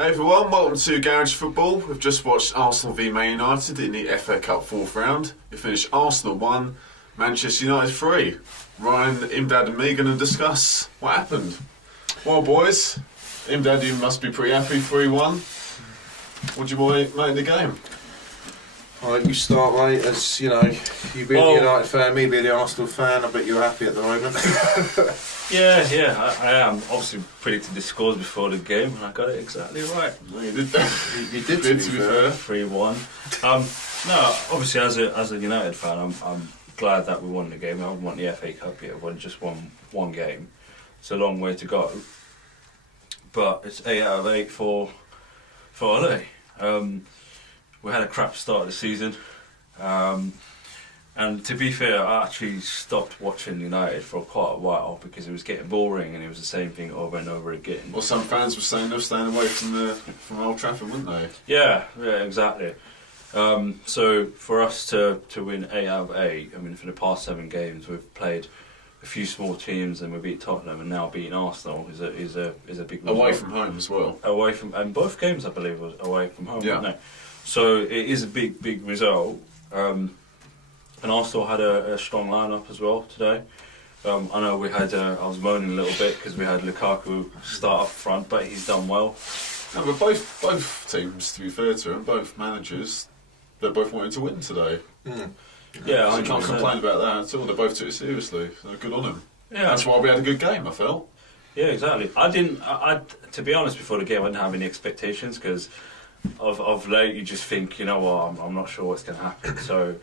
Hey everyone, welcome to Garage Football. We've just watched Arsenal v Man United in the FA Cup 4th round. We finished Arsenal 1, Manchester United 3. Ryan, Imdaad and me are going to discuss what happened. Well boys, Imdaad, you must be pretty happy 3-1. What do you make of the game? I'll let you start, mate, as you know, you being a United fan, me being the Arsenal fan, I bet you're happy at the moment. Yeah, I am. Obviously predicted the scores before the game, and I got it exactly right. Well, you did You did, to be fair. 3-1. No, obviously as a United fan, I'm glad that we won the game. I haven't won the FA Cup yet. We just won one game. It's a long way to go, but it's 8 out of 8 for Ole. We had a crap start of the season, and to be fair, I actually stopped watching United for quite a while because it was getting boring and it was the same thing over and over again. Well, some fans were saying they were staying away from Old Trafford, weren't they? Yeah, exactly. So for us to win 8 out of 8, I mean, for the past 7 games, we've played a few small teams and we beat Tottenham, and now beating Arsenal is a big result. Away from home as well. And both games, I believe, was away from home, yeah. weren't they? So it is a big result. And Arsenal had a strong lineup as well today. I know we had, I was moaning a little bit because we had Lukaku start up front, but he's done well. No, but both teams, to be fair to them, both managers, they both wanted to win today. Yeah, so you can't complain about that at all. They both took it seriously. So good on them. Yeah, that's why we had a good game, I felt. Yeah, exactly. I to be honest, before the game, I didn't have any expectations because of late you just think, you know what, I'm not sure what's going to happen. So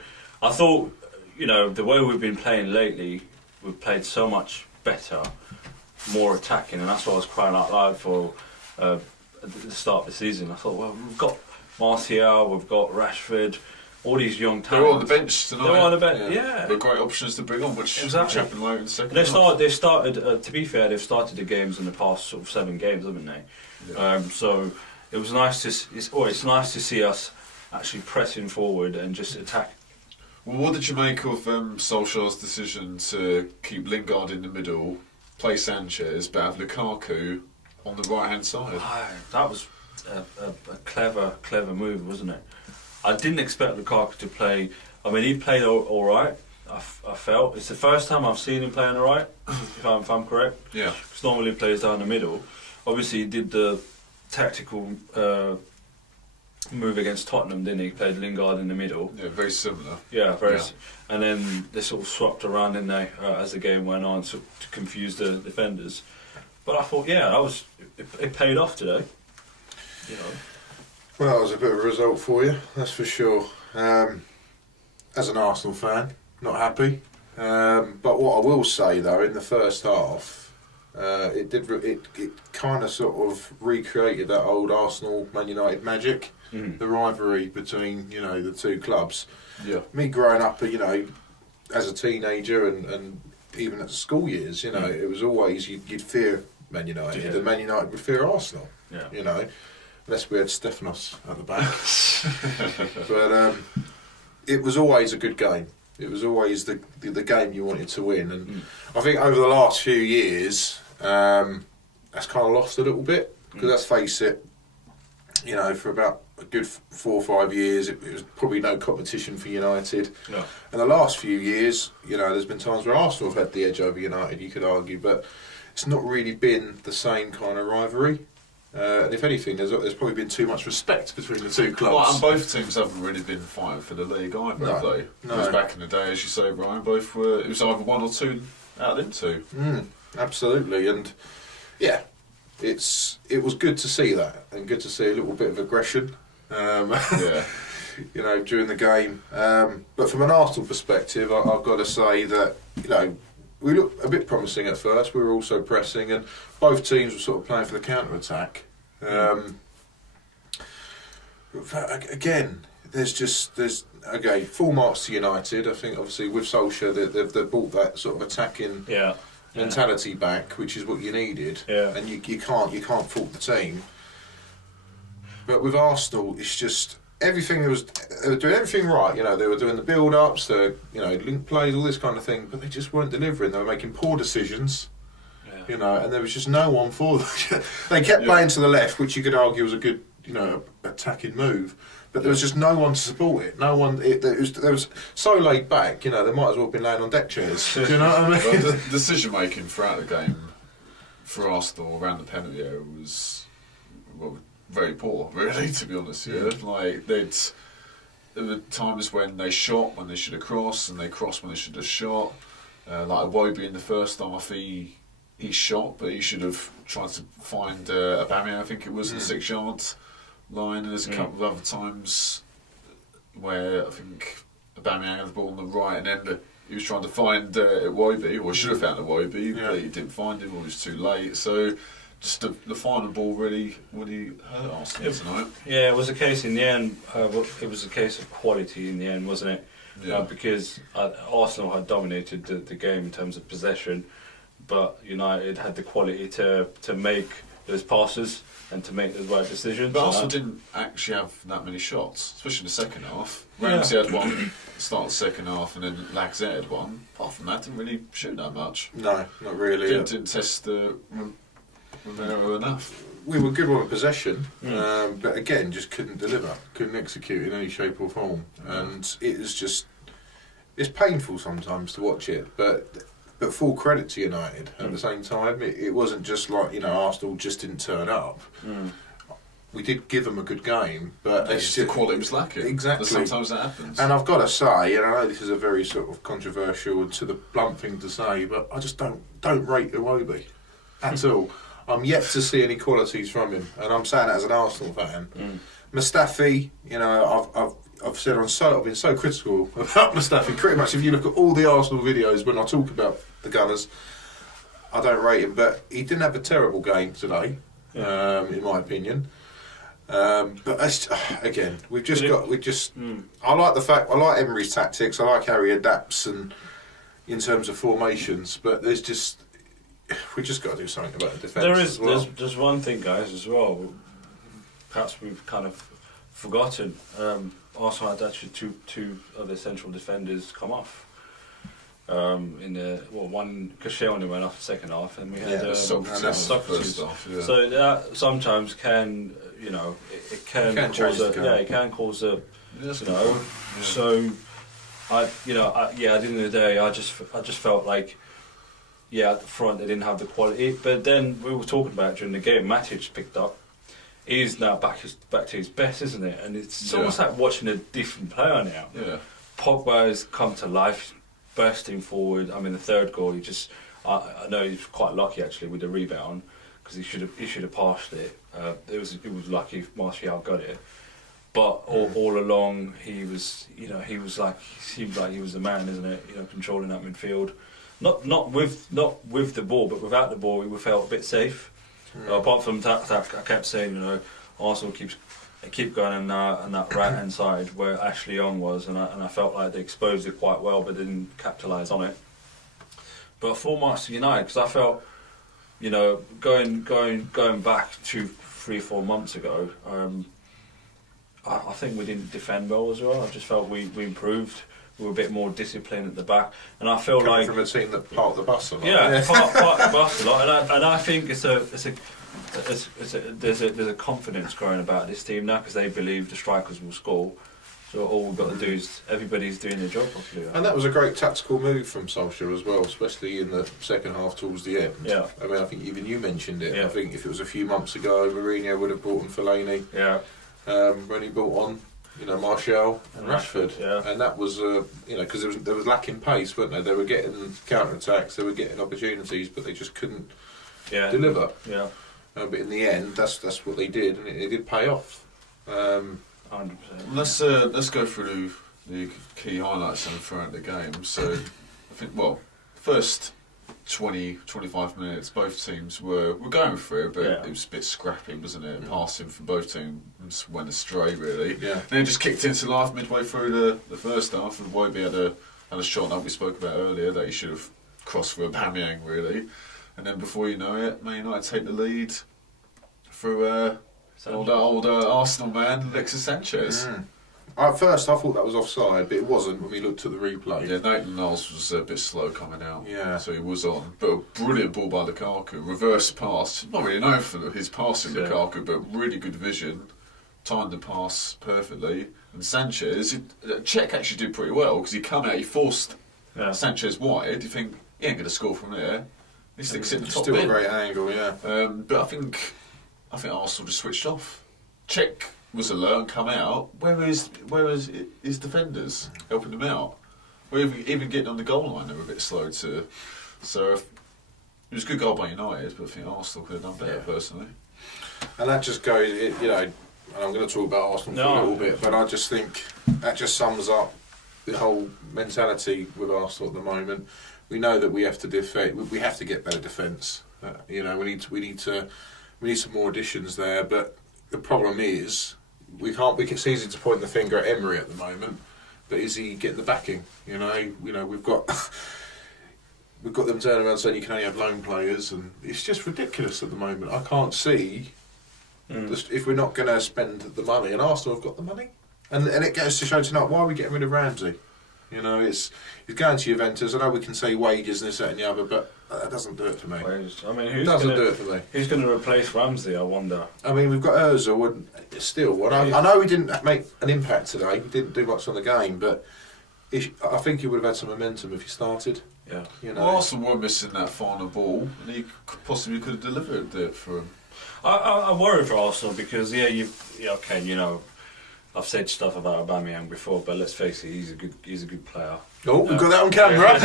I thought, the way we've been playing lately, we've played so much better, more attacking, and that's what I was crying out loud for at the start of the season. I thought, well, we've got Martial, we've got Rashford, all these young talents. They're all on the bench tonight. They're all on the bench, yeah. They're great options to bring on, which happened later in the second half. They started. To be fair, they've started the games in the past sort of 7 games, haven't they? Yeah. So it was nice it's nice to see us actually pressing forward and just attack. Well, what did you make of Solskjaer's decision to keep Lingard in the middle, play Sanchez, but have Lukaku on the right-hand side? That was a clever move, wasn't it? I didn't expect Lukaku to play. I mean, he played all right. I felt it's the first time I've seen him playing all right, if I'm correct. Yeah. Because normally he plays down the middle. Obviously, he did the tactical move against Tottenham, didn't he? Played Lingard in the middle. Yeah, very similar. Yeah, very. Yeah. And then they sort of swapped around, didn't they, as the game went on, to confuse the defenders. But I thought, it paid off today. Well, that was a bit of a result for you, that's for sure. As an Arsenal fan, not happy. But what I will say though, in the first half, it kind of sort of recreated that old Arsenal Man United magic, the rivalry between the two clubs. Yeah. Me growing up, as a teenager and even at school years, it was always you'd fear Man United, and Man United would fear Arsenal. Yeah. Unless we had Stefanos at the back. But it was always a good game. It was always the game you wanted to win. And I think over the last few years, that's kind of lost a little bit. Because let's face it, for about a good 4 or 5 years, it was probably no competition for United. No. And the last few years, there's been times where Arsenal have had the edge over United, you could argue. But it's not really been the same kind of rivalry. And if anything, there's probably been too much respect between the two clubs. Well, and both teams haven't really been fighting for the league either, have they? No. Because back in the day, as you say, Brian, both were. It was either 1 or 2 out of them 2. Absolutely, and yeah, it was good to see that, and good to see a little bit of aggression. During the game. But from an Arsenal perspective, I've got to say that we looked a bit promising at first. We were also pressing, and both teams were sort of playing for the counter-attack. Again, there's full marks to United. I think obviously with Solskjaer they've brought that sort of attacking mentality back, which is what you needed. Yeah. And you can't fault the team. But with Arsenal, it's just everything they were doing everything right. They were doing the build-ups, the link plays, all this kind of thing, but they just weren't delivering. They were making poor decisions. You know, and there was just no one for them. They kept playing to the left, which you could argue was a good, you know, attacking move. But there was just no one to support it. No one. There was so laid back. You know, they might as well have been laying on deck chairs. Do you know what I mean? Well, the decision making throughout the game for Arsenal around the penalty area was very poor. Really, to be honest, like there were times when they shot when they should have crossed, and they crossed when they should have shot. Like Iwobi in the first half, he shot, but he should have tried to find Aubameyang. I think it was in the 6 yards line, and there's a couple of other times where I think Aubameyang had the ball on the right, and then he was trying to find Iwobi, or should have found Iwobi, but he didn't find him, or he was too late. So just the final ball really hurt Arsenal tonight. Yeah, it was a case in the end. It was a case of quality in the end, wasn't it? Yeah. Because Arsenal had dominated the game in terms of possession, but United had the quality to make those passes and to make the right decisions. But Arsenal didn't actually have that many shots, especially in the second half. Ramsey had one at the start of the second half, and then Lacazette had one. Apart from that, didn't really shoot that much. No, not really. Didn't test the Romero enough. We were good on possession, but again, just couldn't deliver, couldn't execute in any shape or form, and it was just—it's painful sometimes to watch it, but full credit to United at the same time. It wasn't just like Arsenal just didn't turn up. We did give them a good game, but it's just the quality was lacking. Exactly. But sometimes that happens. And I've got to say, and I know this is a very sort of controversial and to the blunt thing to say, but I just don't rate Iwobi at all. I'm yet to see any qualities from him, and I'm saying that as an Arsenal fan. Mustafi, I've said I've been so critical about Mustafi. Pretty much, if you look at all the Arsenal videos when I talk about the Gunners, I don't rate him, but he didn't have a terrible game today, in my opinion. But again, I like the fact, I like Emery's tactics. I like how he adapts and in terms of formations, but we just got to do something about the defence. There's one thing, guys, as well. Perhaps we've kind of forgotten. Arsenal had actually two other central defenders come off. One Cachet only went off the second half, and we had Socrates. So that sometimes can, it can cause a. So at the end of the day, I just felt like. Yeah, at the front they didn't have the quality, but then we were talking about it during the game. Matic picked up. He's now back to his best, isn't it? And it's almost like watching a different player now. Yeah. Pogba has come to life, bursting forward. I mean, the third goal, I know he was quite lucky actually with the rebound because he should have passed it. It was lucky if Martial got it, but all along he seemed like he was the man, isn't it? Controlling that midfield. Not with the ball, but without the ball, we felt a bit safe. Apart from that, I kept saying, Arsenal keep going on that right hand side where Ashley Young was, and I felt like they exposed it quite well, but didn't capitalise on it. But 4 marks to United, because I felt, going back to 3-4 months ago, I think we didn't defend well as well. I just felt we improved. We were a bit more disciplined at the back, and I feel coming like from a team that parked the bus a lot. Yeah, parked the bus a lot, and I think there's a confidence growing about this team now because they believe the strikers will score. So all we've got to do is everybody's doing their job properly. And that was a great tactical move from Solskjaer as well, especially in the second half towards the end. Yeah. I mean, I think even you mentioned it. Yeah. I think if it was a few months ago, Mourinho would have brought on Fellaini. Yeah. When he brought on. Martial and Rashford, and that was, because there was lacking pace, weren't they? They were getting counter-attacks, they were getting opportunities, but they just couldn't deliver. Yeah. But in the end, that's what they did, and it did pay off. 100%. Let's go through the key highlights throughout the game. So, I think, first 20-25 minutes, both teams were going for it, but it was a bit scrappy, wasn't it? Passing for both teams went astray, really. Yeah. Then it just kicked into life midway through the first half, and Iwobi had a shot that we spoke about earlier that he should have crossed for Aubameyang, really. And then before you know it, Man United take the lead through old Arsenal man, Alexis Sanchez. At first, I thought that was offside, but it wasn't when we looked at the replay. Yeah, Nathan Knowles was a bit slow coming out. Yeah. So he was on. But a brilliant ball by Lukaku. Reverse pass. Not really known for his passing, Lukaku, but really good vision. Timed the pass perfectly. And Sanchez, Czech actually did pretty well because he come out, he forced Sanchez wide. You think, he ain't going to score from there. He sticks it in the top Still bin. a great angle, yeah. But I think Arsenal just switched off. Czech was alert and come out. Where is his defenders helping them out? Or even getting on the goal line, they were a bit slow too. So it was a good goal by United, but I think Arsenal could have done better personally. And that just goes, and I'm going to talk about Arsenal for a little bit, but I just think that just sums up the whole mentality with Arsenal at the moment. We know that we have to defend. We have to get better defence. We need some more additions there. But the problem is we can't. It's easy to point the finger at Emery at the moment, but is he getting the backing? We've got them turning around saying you can only have loan players, and it's just ridiculous at the moment. I can't see if we're not going to spend the money, and Arsenal have got the money, and it goes to show tonight why are we getting rid of Ramsey? He's going to Juventus. I know we can say wages and this, that and the other, but that doesn't do it for me. I mean, It doesn't do it for me. Who's going to replace Ramsey, I wonder? I mean, we've got Ozil, and still, I know he didn't make an impact today. He didn't do much on the game, but I think he would have had some momentum if he started. Yeah. Well, Arsenal were missing that final ball, and he possibly could have delivered it for him. I worry for Arsenal because I've said stuff about Aubameyang before, but let's face it, he's a good player. Oh, we've got that on camera.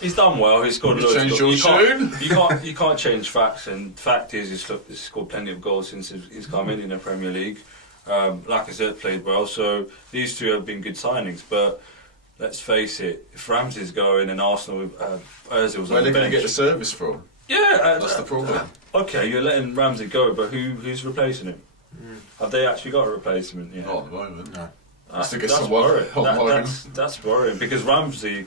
He's done well. He's scored loads. Change your tune. You can't change facts, and the fact is, he's scored plenty of goals since he's come in the Premier League. Like I said, played well. So these two have been good signings, but. Let's face it, if Ramsey's going and Arsenal, Ozil's on the bench... Where are they going to get the service from? Yeah, that's the problem. Okay, you're letting Ramsey go, but who's replacing him? Have they actually got a replacement? Yeah. Not at the moment. No. That's worrying. That's worrying because Ramsey,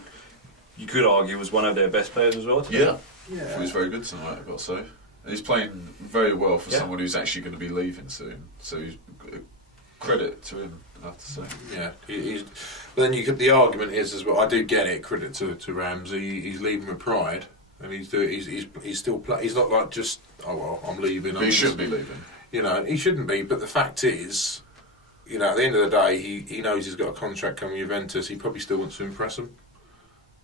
you could argue, was one of their best players as well today. Yeah. He was very good tonight, I've got to say. And he's playing very well for someone who's actually going to be leaving soon. So credit to him, I have to say. Yeah, but then the argument is as well. I do get it. Credit to Ramsey. He's leaving with pride, and he's still playing. He's not like just I'm leaving. He shouldn't be leaving. He shouldn't be. But the fact is, at the end of the day, he knows he's got a contract coming with Juventus. He probably still wants to impress them.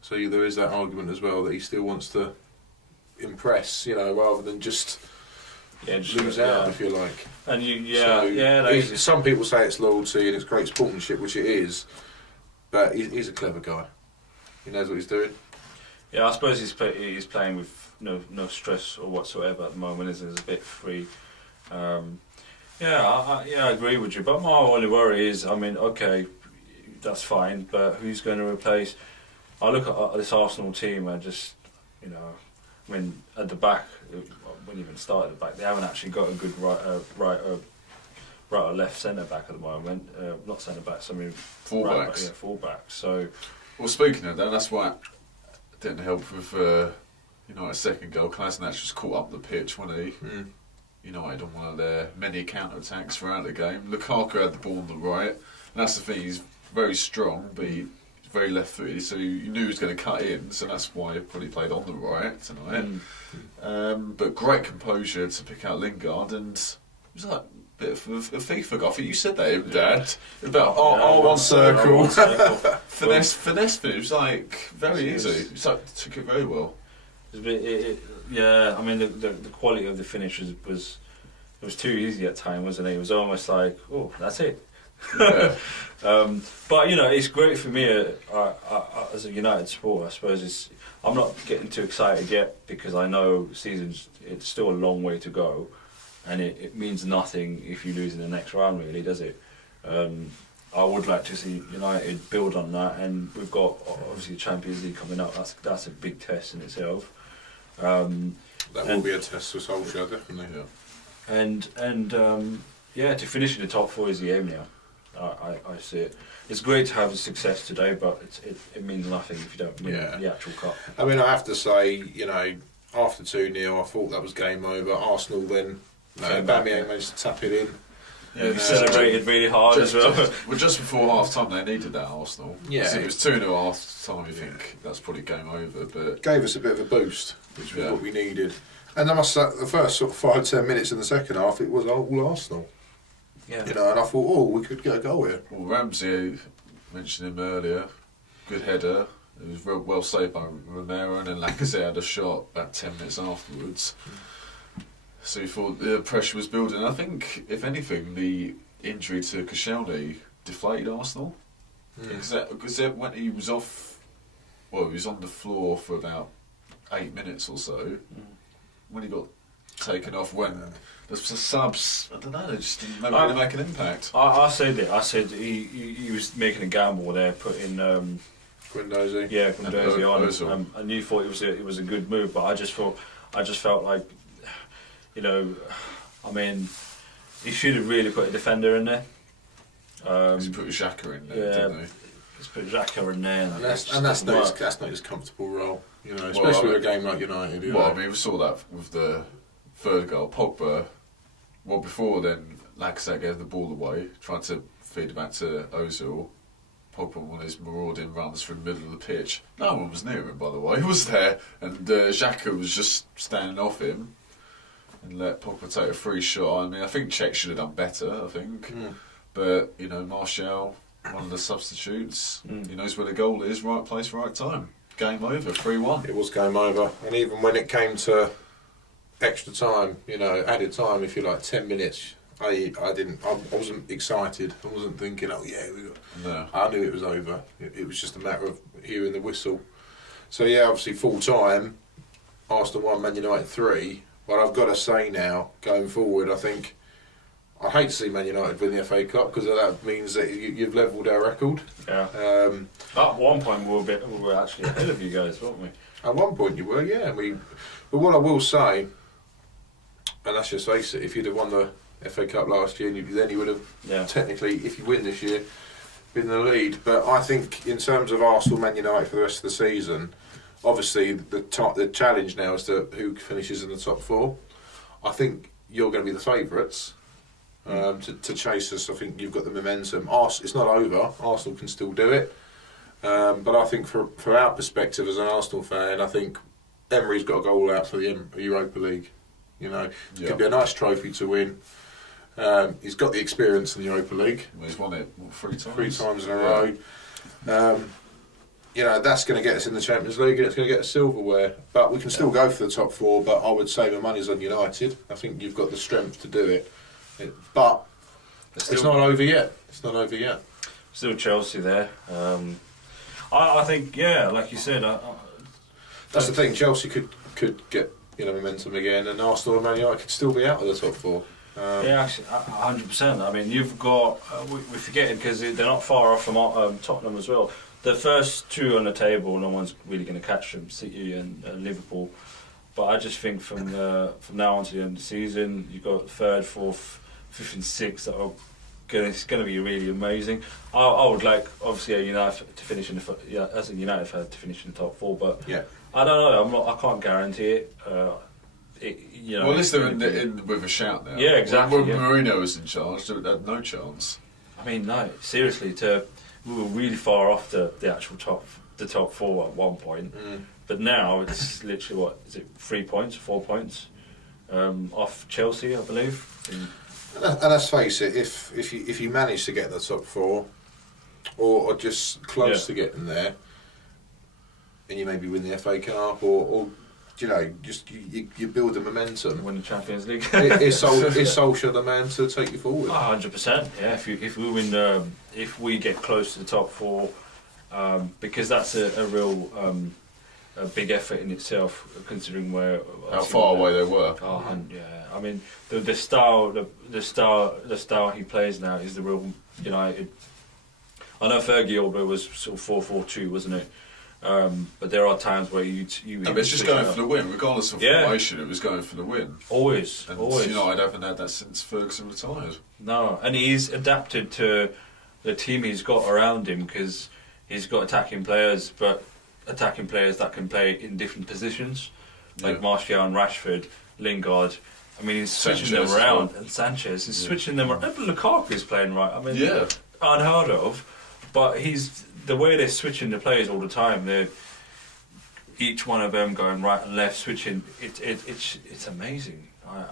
So there is that argument as well that he still wants to impress. Rather than just lose out, if you like. And some people say it's loyalty and it's great sportsmanship, which it is. But he's a clever guy. He knows what he's doing. Yeah, I suppose he's playing with no stress or whatsoever at the moment. He's a bit free. I agree with you. But my only worry is, okay, that's fine, but who's going to replace? I look at this Arsenal team and just, at the back, when you even start at the back, they haven't actually got a good right or left centre back at the moment. Not centre backs, fullbacks. Fullbacks. So, well, speaking of that, that's why it didn't help with United's second goal. Kolasinac just caught up the pitch, wasn't he? United on one of their many counter-attacks throughout the game. Lukaku had the ball on the right, and that's the thing. He's very strong, but he's very left-footed, so you knew he was going to cut in. So that's why he probably played on the right tonight. But great composure to pick out Lingard, and it was like a bit of a FIFA goal. I think you said that, Imdaad, about R1 circle. finesse finish. It was like very easy. It took it very well. The quality of the finish was too easy at times, wasn't it? It was almost like, oh, that's it. Yeah. But it's great for me as a United supporter. I suppose I'm not getting too excited yet because I know it's still a long way to go, and it means nothing if you lose in the next round, really, does it? I would like to see United build on that, and we've got obviously the Champions League coming up. That's a big test in itself. That will be a test for Solskjaer, definitely. Yeah. And to finish in the top four is the aim now. I see it. It's great to have success today, but it means nothing if you don't win the actual cup. I have to say, after 2-0, I thought that was game over. Arsenal then, Aubameyang managed to tap it in. He celebrated really hard as well. Just before half time, they needed that Arsenal. Yeah. So it was 2-0 half time. You think that's probably game over, but gave us a bit of a boost, which was what we needed. And I must say, the first sort of 5-10 minutes in the second half, it was all Arsenal. Yeah. You know, and I thought, we could get a goal here. Well, Ramsey, mentioned him earlier, good header. It was well saved by Romero, and then Lacazette had a shot about 10 minutes afterwards. So you thought the pressure was building. I think, if anything, the injury to Koscielny deflated Arsenal. Because when he was off, he was on the floor for about 8 minutes or so. When he got taken off, when the subs, I don't know, they just didn't really make an impact. I said it. I said he was making a gamble there, putting Guendouzi. Yeah, Guendouzi on, and you thought it was a good move, but I just felt like, you know, I mean, he should have really put a defender in there. He put Xhaka in there, didn't he? He's put Xhaka in there, and that's not his comfortable role, you know, especially with a game like United. I mean, we saw that with the third goal. Pogba, before then, Lacazette gave the ball away, tried to feed it back to Ozil. Pogba on his marauding runs through the middle of the pitch. No one was near him, by the way. He was there, and Xhaka was just standing off him and let Pogba take a free shot. I mean, I think Czech should have done better, I think. But, you know, Martial, one of the substitutes, he knows where the goal is, right place, right time. Game over, 3-1. It was game over. And even when it came to extra time, you know, added time, if you like, 10 minutes, I wasn't excited. I wasn't thinking, No. I knew it was over. It was just a matter of hearing the whistle. So yeah, obviously full time, Arsenal 1, Man United 3. But I've got to say now, going forward, I think I hate to see Man United win the FA Cup because that means that you've levelled our record. Yeah. At one point we were actually ahead of you guys, weren't we? At one point you were, yeah. But what I will say, and let's just face it, if you'd have won the FA Cup last year, then you would have technically, if you win this year, been in the lead. But I think in terms of Arsenal, Man United for the rest of the season, obviously the challenge now is to who finishes in the top 4. I think you're going to be the favourites to chase us. I think you've got the momentum. It's not over. Arsenal can still do it. But I think for our perspective as an Arsenal fan, I think Emery's got a goal out for the Europa League. You know, it could be a nice trophy to win. He's got the experience in the Europa League. Well, he's won it 3 times. 3 times in a row. You know, that's going to get us in the Champions League and it's going to get us silverware. But we can still go for the top 4, but I would say my money's on United. I think you've got the strength to do it. But it's not over yet. It's not over yet. Still Chelsea there. I think, like you said... that's the thing, Chelsea could get momentum again, and Arsenal and Man United could still be out of the top 4. Actually, 100%. I mean, you've got... we're forgetting because they're not far off from Tottenham as well. The first 2 on the table, no one's really going to catch them, City and Liverpool. But I just think from now on to the end of the season, you've got 3rd, 4th, 5th and 6th that are it's going to be really amazing. I would like, obviously, a United to finish as a United fan to finish in the top 4, but I don't know. I can't guarantee it. Well, at least they're in with a shout now. Yeah, exactly. When Mourinho was in charge, they had no chance. I mean, no, seriously, we were really far off the actual top 4 at one point, but now it's literally 3 points, 4 points off Chelsea, I believe. And let's face it, if you manage to get the top 4, or just close to getting there, and you maybe win the FA Cup, or you know, just you build the momentum. Win the Champions League. Is Solskjaer the man to take you forward? 100%. Yeah, if we win, if we get close to the top 4, because that's a real a big effort in itself, considering how far away they were. I mean, the style he plays now is the real United. I know Fergie although was sort of 4-4-2, wasn't it? But there are times where you. No, but it's just going for the win, regardless of formation. It was going for the win. Always. United haven't had that since Ferguson retired. No, and he's adapted to the team he's got around him because he's got attacking players, but attacking players that can play in different positions, like Martial and Rashford, Lingard. I mean, he's switching them around, and Sanchez is switching them around. Lukaku's playing right. I mean, unheard of. But the way they're switching the players all the time. They're each one of them going right and left, switching. It's amazing. I'm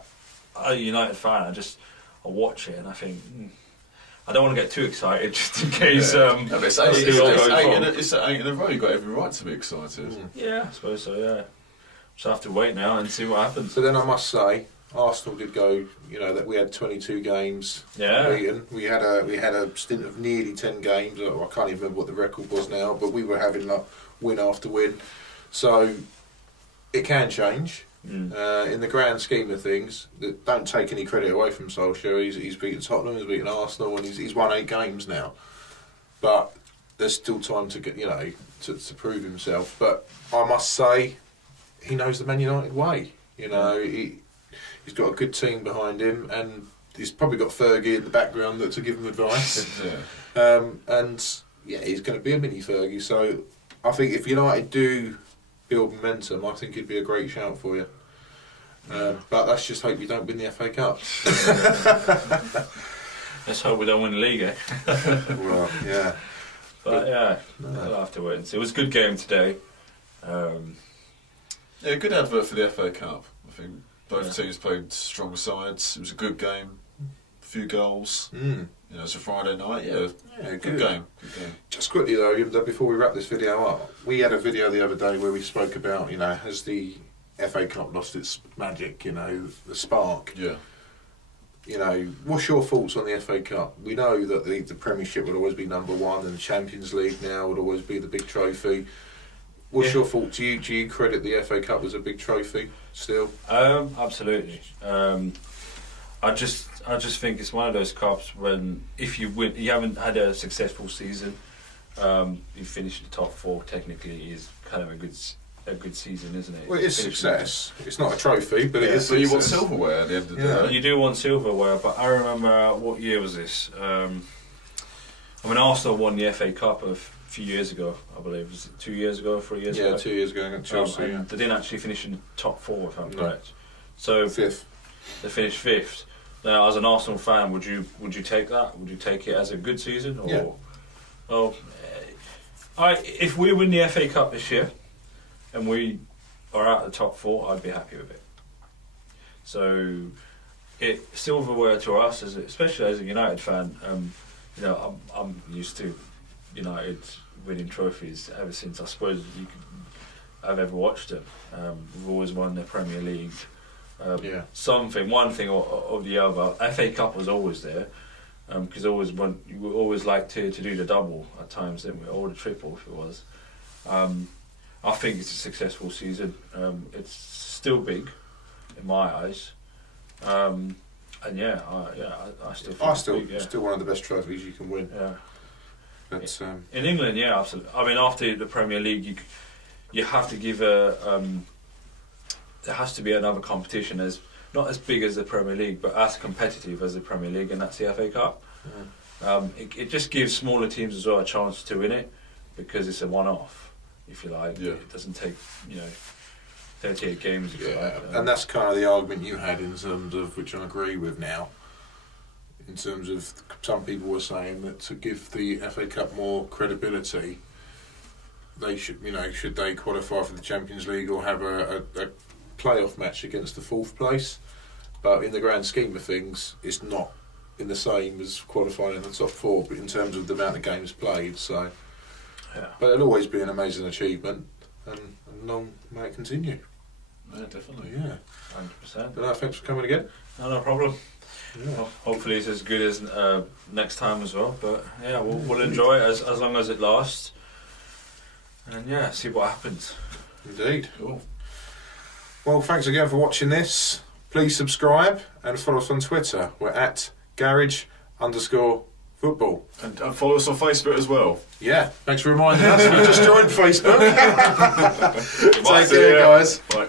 a United fan. I watch it and I think. I don't want to get too excited, just in case. It's 8 in a row. You've got every right to be excited. Yeah, I suppose so. Yeah, just have to wait now and see what happens. So then I must say, Arsenal did go. That we had 22 games. Beaten. We had a stint of nearly 10 games. I can't even remember what the record was now, but we were having like win after win. So it can change. In the grand scheme of things, don't take any credit away from Solskjaer. He's beaten Tottenham, he's beaten Arsenal, and he's won 8 games now. But there's still time to get to prove himself. But I must say, he knows the Man United way. He's got a good team behind him, and he's probably got Fergie in the background to give him advice. He's going to be a mini Fergie. So I think if United do build momentum, I think it'd be a great shout for you. But let's just hope you don't win the FA Cup. Let's hope we don't win the league, eh? Well, yeah. But we'll have to wait and see. It was a good game today. Good advert for the FA Cup. I think both teams played strong sides. It was a good game. A few goals. It's a Friday night. Good game. Just quickly though, before we wrap this video up, we had a video the other day where we spoke about, has the FA Cup lost its magic, the spark. Yeah. What's your thoughts on the FA Cup? We know that the Premiership would always be number one, and the Champions League now would always be the big trophy. What's your thought? Do you credit the FA Cup as a big trophy still? Absolutely. I just think it's one of those cups when if you win, you haven't had a successful season. You finish the top 4. Technically, is kind of a good season, isn't it? Well, it's success. It's not a trophy, but it is. So you want silverware at the end of the day. You do want silverware, but I remember what year was this? Arsenal won the FA Cup a few years ago, I believe. Was it 2 years ago, 3 years ago? Yeah, 2 years ago against Chelsea. They didn't actually finish in the top 4, if I'm correct. So 5th. They finished 5th. Now, as an Arsenal fan, would you take that? Would you take it as a good season? Or, if we win the FA Cup this year and we are out of the top 4, I'd be happy with it. So, silverware to us, especially as a United fan. I'm used to United winning trophies ever since I suppose I've ever watched them. We've always won the Premier League. One thing or the other. FA Cup was always there because we always like to do the double at times, didn't we? Or the triple if it was. I think it's a successful season. It's still big in my eyes, I still think it's still one of the best trophies you can win. Yeah. But, in England, absolutely. I mean, after the Premier League, you have to give there has to be another competition not as big as the Premier League, but as competitive as the Premier League, and that's the FA Cup. It just gives smaller teams as well a chance to win it because it's a one-off, if you like. It doesn't take 38 games. If you like. And that's kind of the argument you had in terms of, which I agree with now. In terms of some people were saying that to give the FA Cup more credibility, they should they qualify for the Champions League or have a playoff match against the 4th place. But in the grand scheme of things, it's not in the same as qualifying in the top 4, but in terms of the amount of games played. So, but it'll always be an amazing achievement, and long may it continue. Yeah, definitely. 100%. But thanks for coming again. No problem. Well, hopefully it's as good as next time as well. But we'll enjoy it as long as it lasts, and see what happens. Indeed. Cool. Well, thanks again for watching this. Please subscribe and follow us on Twitter. We're at garage_football. And follow us on Facebook as well. Yeah, thanks for reminding us. We just joined Facebook. Take care, guys. Bye.